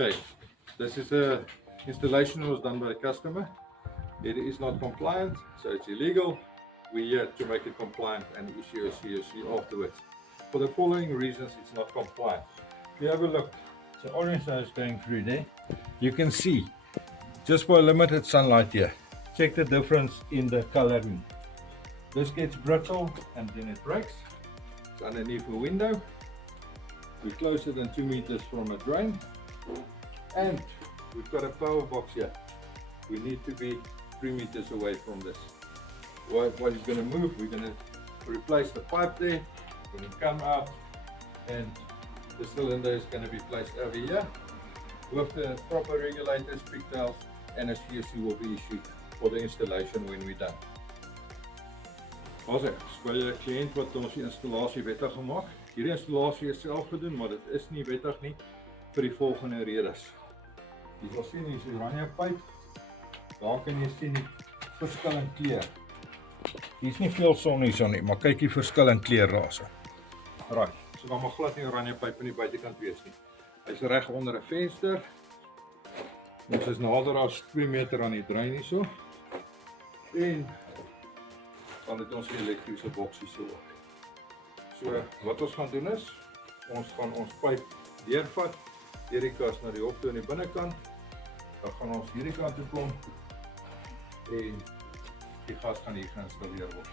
Okay, this is a installation was done by a customer. It is not compliant, so it's illegal. We're here to make it compliant and issue a COC afterwards. For the following reasons, it's not compliant. If you have a look, it's an orange hose going through there. You can see, just by limited sunlight here, check the difference in the coloring. This gets brittle and then it breaks. It's underneath a window. We're closer than 2 meters from a drain. And we've got a power box here. We need to be 3 meters away from this. What is going to move? We're going to replace the pipe there. We're going to come out and the cylinder is going to be placed over here with the proper regulators, pigtails, and a COC will be issued for the installation when we're done. Also, by die kliënt wat ons die installasie wettig gemaak. Hierdie installasie is self gedoen, maar dit is nie wettig nie vir die volgende redes. Jy sal sien hier is 'n oranje pyp. Daar kan jy sien die verskil in kleur. Hier is nie veel son hierson nie, maar kyk die verskil in kleur daarso. Right, so daar mag glad nie oranje pyp aan die buitekant wees nie. Hy's reg onder 'n venster. Ons is nader as 2 meter aan die drain hierso. En dan het ons die elektriese boksie so ook. So wat ons gaan doen is, ons gaan ons pyp deurvat, deur die kas na die hok toe aan die binnekant. Dan gaan ons hierdie kant toe kom en die gas gaan hier geïnstalleer word.